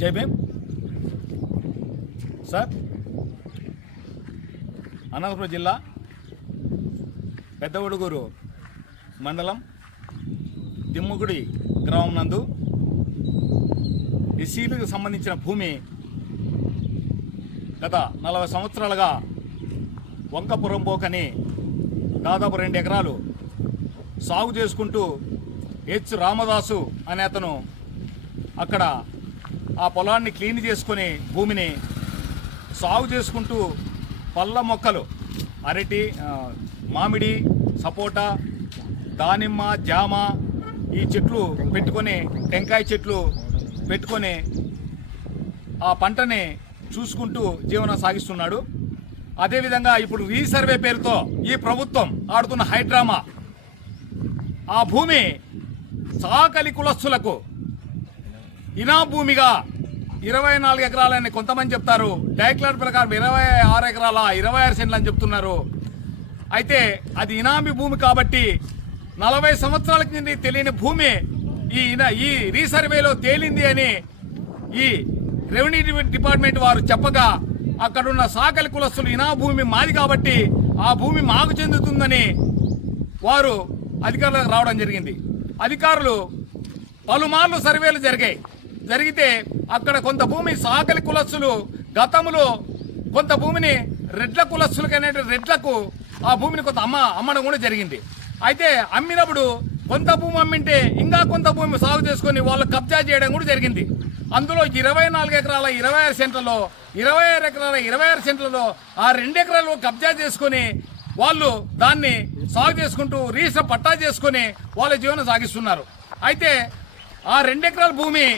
జై భీమ్ సార్. అనంతపురం జిల్లా పెద్దవడుగూరు మండలం దిమ్ముగుడి గ్రామం నందు ఎస్సీలకు సంబంధించిన భూమి గత 40 సంవత్సరాలుగా వంకపురం పోకని దాదాపు 2 ఎకరాలు సాగు చేసుకుంటూ హెచ్ రామదాసు అనే అతను అక్కడ ఆ పొలాన్ని క్లీన్ చేసుకుని భూమిని సాగు చేసుకుంటూ పళ్ళ మొక్కలు అరటి, మామిడి, సపోటా, దానిమ్మ, జామ ఈ చెట్లు పెట్టుకొని, టెంకాయ చెట్లు పెట్టుకొని ఆ పంటని చూసుకుంటూ జీవనం సాగిస్తున్నాడు. అదేవిధంగా ఇప్పుడు రీసర్వే పేరుతో ఈ ప్రభుత్వం ఆడుతున్న హైడ్రామా, ఆ భూమి సాకలి కులస్తులకు ఇనా భూమిగా 24 ఎకరాలని కొంతమంది చెప్తారు. డైక్లార్ ప్రకారం 26 ఎకరాల 26 సెంట్లు అని చెప్తున్నారు. అయితే అది ఇనామీ భూమి కాబట్టి 40 సంవత్సరాల కింద తెలియని భూమి ఈ రీసర్వేలో తేలింది అని ఈ రెవెన్యూ డిపార్ట్మెంట్ వారు చెప్పగా అక్కడున్న సాకలి కులస్తులు ఇనా భూమి మాది కాబట్టి ఆ భూమి మాకు చెందుతుందని వారు అధికారులకు రావడం జరిగింది. అధికారులు పలుమార్లు సర్వేలు జరిగితే అక్కడ కొంత భూమి సాకలి కులస్తులు గతంలో కొంత భూమిని రెడ్ల కులస్తులకు అనే రెడ్లకు ఆ భూమిని కొంత అమ్మడం కూడా జరిగింది. అయితే అమ్మినప్పుడు కొంత భూమి అమ్మింటే ఇంకా కొంత భూమి సాగు చేసుకుని వాళ్ళు కబ్జా చేయడం కూడా జరిగింది. అందులో 24 ఎకరాల 26 సెంట్లలో 26 ఎకరాల 26 సెంట్లలో ఆ 2 ఎకరాలు కబ్జా చేసుకుని వాళ్ళు దాన్ని సాగు చేసుకుంటూ రీస పట్టా చేసుకుని వాళ్ళ జీవనం సాగిస్తున్నారు. అయితే ఆ 2 ఎకరాల భూమి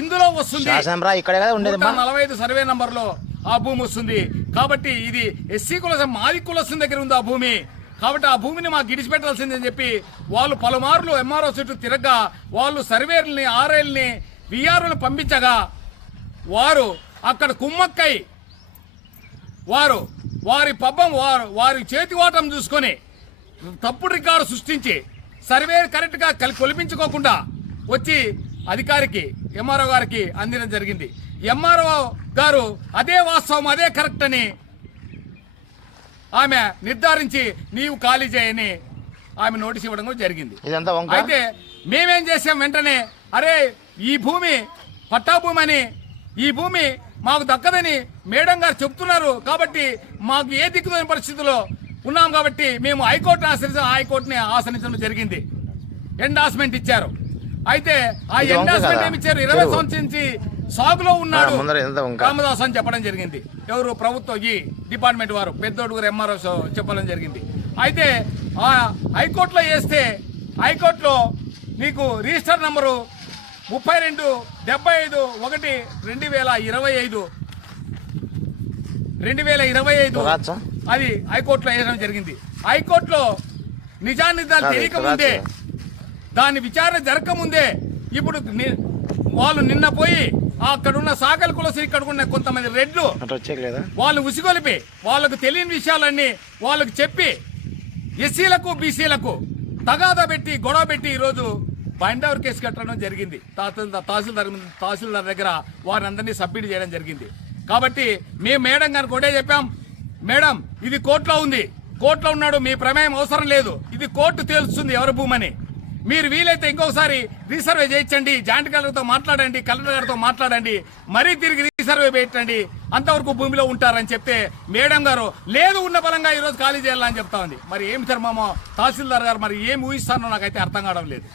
ఇందులో వస్తుంది, 45 సర్వే నంబర్లో ఆ భూమి వస్తుంది. కాబట్టి ఇది ఎస్సీ కులసం మాది కులసం దగ్గర ఉంది ఆ భూమి. కాబట్టి ఆ భూమిని మాకు గిడిచిపెట్టాల్సిందని చెప్పి వాళ్ళు పలుమార్లు ఎంఆర్ఓ చుట్టూ తిరగగా వాళ్ళు సర్వేర్లని, ఆర్ఐల్ని, విఆర్ఓని పంపించగా వారు అక్కడ కుమ్మక్కై వారి పబ్బం వారి చేతివాటం చూసుకొని తప్పుడు రికార్డు సృష్టించి సర్వే కరెక్ట్గా కొలిపించుకోకుండా వచ్చి అధికారికి ఎంఆర్ఓ గారికి అందడం జరిగింది. ఎంఆర్ఓ గారు అదే వాస్తవం, అదే కరెక్ట్ అని ఆమె నిర్ధారించి నీవు ఖాళీ చేయని ఆమె నోటీస్ ఇవ్వడం కూడా జరిగింది. అయితే మేమేం చేసాం, వెంటనే అరే ఈ భూమి పట్టా భూమి అని, ఈ భూమి మాకు దక్కదని మేడం గారు చెప్తున్నారు కాబట్టి మాకు ఏ దిక్కులేని పరిస్థితుల్లో ఉన్నాం కాబట్టి మేము హైకోర్టుని ఆశ్రయించడం జరిగింది. ఎండార్స్మెంట్ ఇచ్చారు. అయితే ఆ ఎండార్స్మెంట్ ఏమి ఇచ్చారు, 20 సంవత్సరం నుంచి సాగులో ఉన్నాడు రామదాస్ అని చెప్పడం జరిగింది. ఎవరు ప్రభుత్వం ఈ డిపార్ట్మెంట్ వారు పెద్దోడుగురు ఎంఆర్ఓ చెప్పడం జరిగింది. అయితే ఆ హైకోర్టులో వేస్తే హైకోర్టులో నీకు రిజిస్టర్ నంబరు 32/75/2025 అది హైకోర్టులో వేయడం జరిగింది. హైకోర్టులో నిజానిర్ధారణ తెలియకముందే, దాని విచారణ జరగకముందే ఇప్పుడు వాళ్ళు నిన్న పోయి అక్కడున్న సాకలి కులసి ఇక్కడున్న కొంతమంది రెడ్లు వాళ్ళు ఉసిగొలిపి వాళ్ళకు తెలియని విషయాలన్నీ వాళ్ళకు చెప్పి ఎస్సీలకు బీసీలకు తగాదా పెట్టి గొడవ పెట్టి ఈరోజు బైండవర్ కేసు కట్టడం జరిగింది. తహసీల్దార్ దగ్గర వారిని అందరినీ సబ్మిట్ చేయడం జరిగింది. కాబట్టి మేము మేడం గారికి ఒకటే చెప్పాం, మేడం ఇది కోర్టులో ఉంది, కోర్టులో ఉన్నాడు, మీ ప్రమేయం అవసరం లేదు, ఇది కోర్టు తేల్చుతుంది ఎవరి భూమని. మీరు వీలైతే ఇంకొకసారి రీసర్వే చేయించండి, జాయింట్ కలెక్టర్తో మాట్లాడండి, కలెక్టర్ గారితో మాట్లాడండి, మరీ తిరిగి రీసర్వే పెట్టండి, అంతవరకు భూమిలో ఉంటారని చెప్తే మేడం గారు లేదు ఉన్న బలంగా ఈరోజు ఖాళీ చేయాలని చెప్తా ఉంది. మరి ఏమి ధర్మమో తహసీల్దార్ గారు మరి ఏమి ఊహిస్తానో నాకైతే అర్థం కావడం లేదు.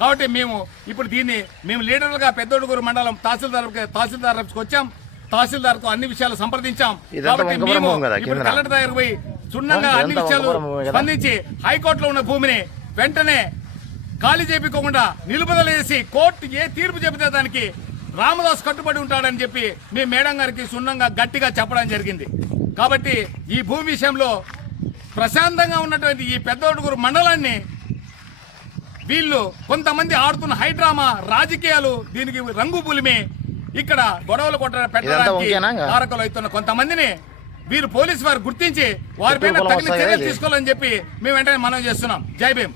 కాబట్టి మేము ఇప్పుడు మేము లీడర్లుగా పెద్దోడుగురు మండలం తహసీల్దార్ వచ్చాం, తహసీల్దార్తో అన్ని విషయాలు సంప్రదించాం. కాబట్టి మేము ఇప్పుడు కలెక్టర్ దగ్గర పోయి క్షుణ్ణంగా అన్ని విషయాలు స్పందించి హైకోర్టులో ఉన్న భూమిని వెంటనే ఖాళీ చేయించకుండా నిలుపుదల చేసి కోర్టు ఏ తీర్పు చెబితే దానికి రామదాస్ కట్టుబడి ఉంటాడని చెప్పి మేము మేడం గారికి క్షుణ్ణంగా గట్టిగా చెప్పడం జరిగింది. కాబట్టి ఈ భూమి విషయంలో ప్రశాంతంగా ఉన్నటువంటి ఈ పెద్దోడుగురు మండలాన్ని వీళ్ళు కొంతమంది ఆడుతున్న హైడ్రామా రాజకీయాలు దీనికి రంగు పులిమి ఇక్కడ గొడవలు పెట్టడానికి కారకులు అవుతున్న కొంతమందిని వీరు పోలీసు వారు గుర్తించి వారిపైన తగిన చర్యలు తీసుకోవాలని చెప్పి మేము వెంటనే మనం చేస్తున్నాం. జై భీమ్.